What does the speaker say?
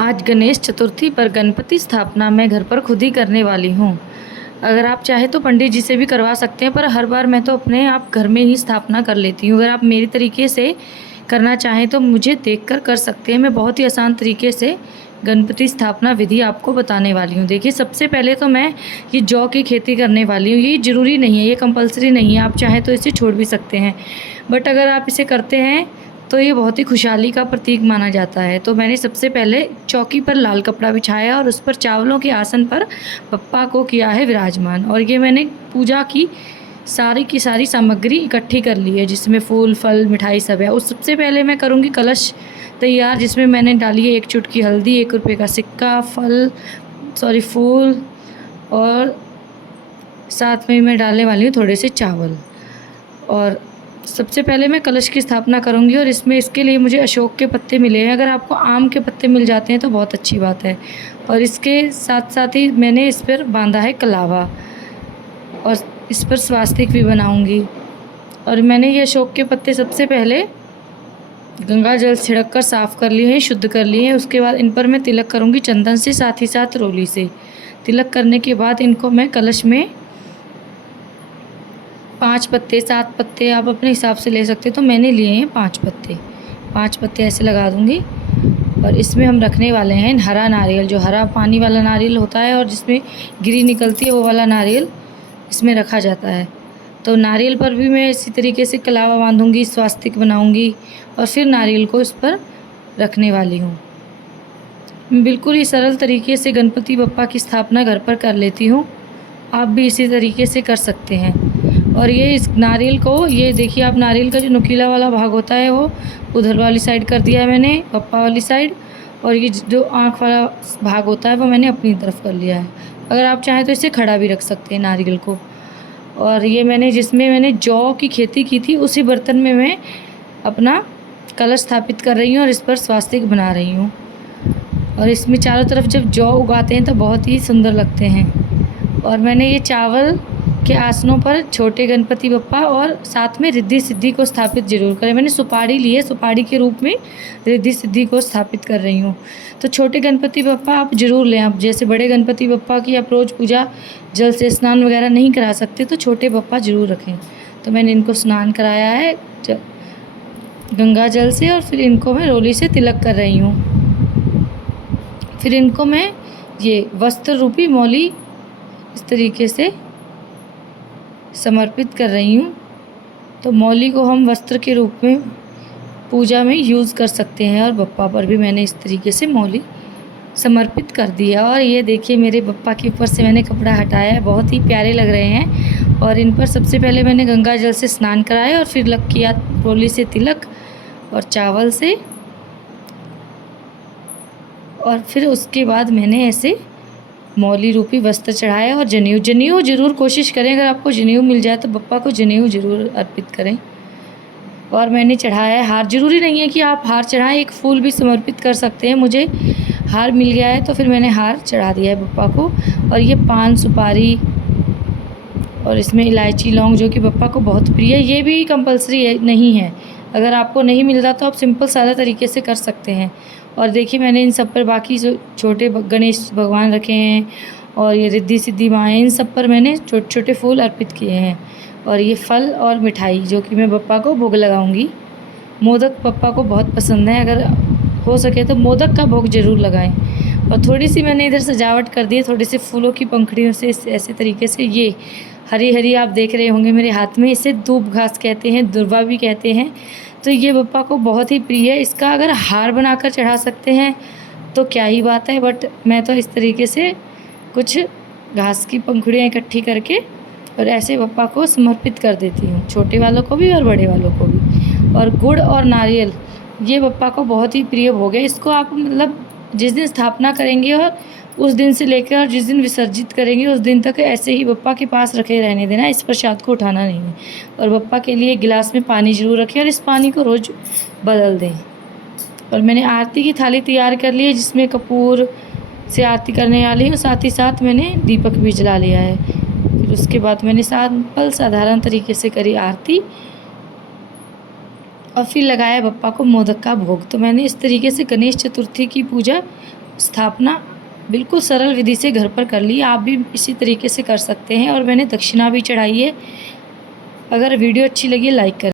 आज गणेश चतुर्थी पर गणपति स्थापना मैं घर पर खुद ही करने वाली हूँ। अगर आप चाहे तो पंडित जी से भी करवा सकते हैं, पर हर बार मैं तो अपने आप घर में ही स्थापना कर लेती हूँ। अगर आप मेरी तरीके से करना चाहें तो मुझे देखकर कर सकते हैं। मैं बहुत ही आसान तरीके से गणपति स्थापना विधि आपको बताने वाली हूँ। देखिए, सबसे पहले तो मैं ये जौ की खेती करने वाली हूँ। ये ज़रूरी नहीं है, ये कंपल्सरी नहीं है, आप चाहें तो इसे छोड़ भी सकते हैं। बट अगर आप इसे करते हैं तो ये बहुत ही खुशहाली का प्रतीक माना जाता है। तो मैंने सबसे पहले चौकी पर लाल कपड़ा बिछाया और उस पर चावलों के आसन पर पप्पा को किया है विराजमान। और ये मैंने पूजा की सारी सामग्री इकट्ठी कर ली है, जिसमें फूल, फल, मिठाई सब है। उस सबसे पहले मैं करूँगी कलश तैयार, जिसमें मैंने डाली है 1 चुटकी हल्दी, 1 रुपये का सिक्का, फूल, और साथ में मैं डालने वाली हूँ थोड़े से चावल। और सबसे पहले मैं कलश की स्थापना करूंगी और इसके लिए मुझे अशोक के पत्ते मिले हैं। अगर आपको आम के पत्ते मिल जाते हैं तो बहुत अच्छी बात है। और इसके साथ साथ ही मैंने इस पर बांधा है कलावा और इस पर स्वास्तिक भी बनाऊंगी। और मैंने ये अशोक के पत्ते सबसे पहले गंगा जल छिड़क कर साफ़ कर लिए हैं, शुद्ध कर लिए हैं। उसके बाद इन पर मैं तिलक करूँगी चंदन से, साथ ही साथ रोली से। तिलक करने के बाद इनको मैं कलश में 5 पत्ते, 7 पत्ते आप अपने हिसाब से ले सकते हो, तो मैंने लिए हैं 5 पत्ते। 5 पत्ते ऐसे लगा दूँगी। और इसमें हम रखने वाले हैं हरा नारियल, जो हरा पानी वाला नारियल होता है और जिसमें गिरी निकलती है, वो वाला नारियल इसमें रखा जाता है। तो नारियल पर भी मैं इसी तरीके से कलावा बांधूँगी, स्वास्तिक बनाऊँगी और फिर नारियल को इस पर रखने वाली हूँ। बिल्कुल ही सरल तरीके से गणपति बप्पा की स्थापना घर पर कर लेती हूँ। आप भी इसी तरीके से कर सकते हैं। और ये इस नारियल को, ये देखिए आप, नारियल का जो नुकीला वाला भाग होता है वो उधर वाली साइड कर दिया है मैंने, बप्पा वाली साइड। और ये जो आँख वाला भाग होता है वो मैंने अपनी तरफ कर लिया है। अगर आप चाहें तो इसे खड़ा भी रख सकते हैं नारियल को। और ये मैंने, जिसमें मैंने जौ की खेती की थी, उसी बर्तन में मैं अपना कलश स्थापित कर रही हूँ और इस पर स्वास्तिक बना रही हूँ। और इसमें चारों तरफ जब जौ उगाते हैं तो बहुत ही सुंदर लगते हैं। और मैंने ये चावल के आसनों पर छोटे गणपति बप्पा और साथ में रिद्धि सिद्धि को स्थापित जरूर करें। मैंने सुपारी ली है, सुपारी के रूप में रिद्धि सिद्धि को स्थापित कर रही हूँ। तो छोटे गणपति बप्पा आप ज़रूर लें। आप जैसे बड़े गणपति बप्पा की आप रोज़ पूजा जल से स्नान वगैरह नहीं करा सकते, तो छोटे बप्पा ज़रूर रखें। तो मैंने इनको स्नान कराया है गंगा जल से, और फिर इनको मैं रोली से तिलक कर रही हूँ। फिर इनको मैं ये वस्त्र रूपी मौली इस तरीके से समर्पित कर रही हूँ। तो मौली को हम वस्त्र के रूप में पूजा में यूज़ कर सकते हैं। और बप्पा पर भी मैंने इस तरीके से मौली समर्पित कर दिया। और ये देखिए, मेरे बप्पा के ऊपर से मैंने कपड़ा हटाया है, बहुत ही प्यारे लग रहे हैं। और इन पर सबसे पहले मैंने गंगा जल से स्नान कराया और फिर किया रोली से तिलक और चावल से। और फिर उसके बाद मैंने ऐसे मौली रूपी वस्त्र चढ़ाया और जनेऊ ज़रूर कोशिश करें, अगर आपको जनेऊ मिल जाए तो बप्पा को जनेऊ ज़रूर अर्पित करें। और मैंने चढ़ाया है हार। ज़रूरी नहीं है कि आप हार चढ़ाएं, एक फूल भी समर्पित कर सकते हैं। मुझे हार मिल गया है तो फिर मैंने हार चढ़ा दिया है बप्पा को। और ये पान, सुपारी और इसमें इलायची, लौंग, जो कि बप्पा को बहुत प्रिय है, ये भी कंपल्सरी नहीं है। अगर आपको नहीं मिल रहा तो आप सिंपल सादा तरीके से कर सकते हैं। और देखिए, मैंने इन सब पर बाकी जो छोटे गणेश भगवान रखे हैं और ये रिद्धि सिद्धि माँ, इन सब पर मैंने छोटे छोटे फूल अर्पित किए हैं। और ये फल और मिठाई जो कि मैं बप्पा को भोग लगाऊंगी। मोदक बप्पा को बहुत पसंद है, अगर हो सके तो मोदक का भोग ज़रूर लगाएं। और थोड़ी सी मैंने इधर सजावट कर दी है, थोड़ी सी फूलों की पंखुड़ियों से, ऐसे तरीके से। ये हरी हरी आप देख रहे होंगे मेरे हाथ में, इसे दूब घास कहते हैं, दुर्वा भी कहते हैं। तो ये बप्पा को बहुत ही प्रिय है। इसका अगर हार बनाकर चढ़ा सकते हैं तो क्या ही बात है। बट मैं तो इस तरीके से कुछ घास की पंखुड़ियाँ इकट्ठी करके और ऐसे बप्पा को समर्पित कर देती हूँ, छोटे वालों को भी और बड़े वालों को भी। और गुड़ और नारियल, ये बप्पा को बहुत ही प्रिय भोग है। इसको आप मतलब जिस दिन स्थापना करेंगे और उस दिन से लेकर और जिस दिन विसर्जित करेंगे उस दिन तक ऐसे ही बप्पा के पास रखे रहने देना, इस प्रसाद को उठाना नहीं है। और बप्पा के लिए गिलास में पानी ज़रूर रखें और इस पानी को रोज़ बदल दें। और मैंने आरती की थाली तैयार कर ली है, जिसमें कपूर से आरती करने वाली हूँ, साथ ही साथ मैंने दीपक भी जला लिया है। फिर उसके बाद मैंने सिंपल साधारण तरीके से करी आरती और फिर लगाया बप्पा को मोदक का भोग। तो मैंने इस तरीके से गणेश चतुर्थी की पूजा स्थापना बिल्कुल सरल विधि से घर पर कर ली। आप भी इसी तरीके से कर सकते हैं। और मैंने दक्षिणा भी चढ़ाई है। अगर वीडियो अच्छी लगी लाइक करें।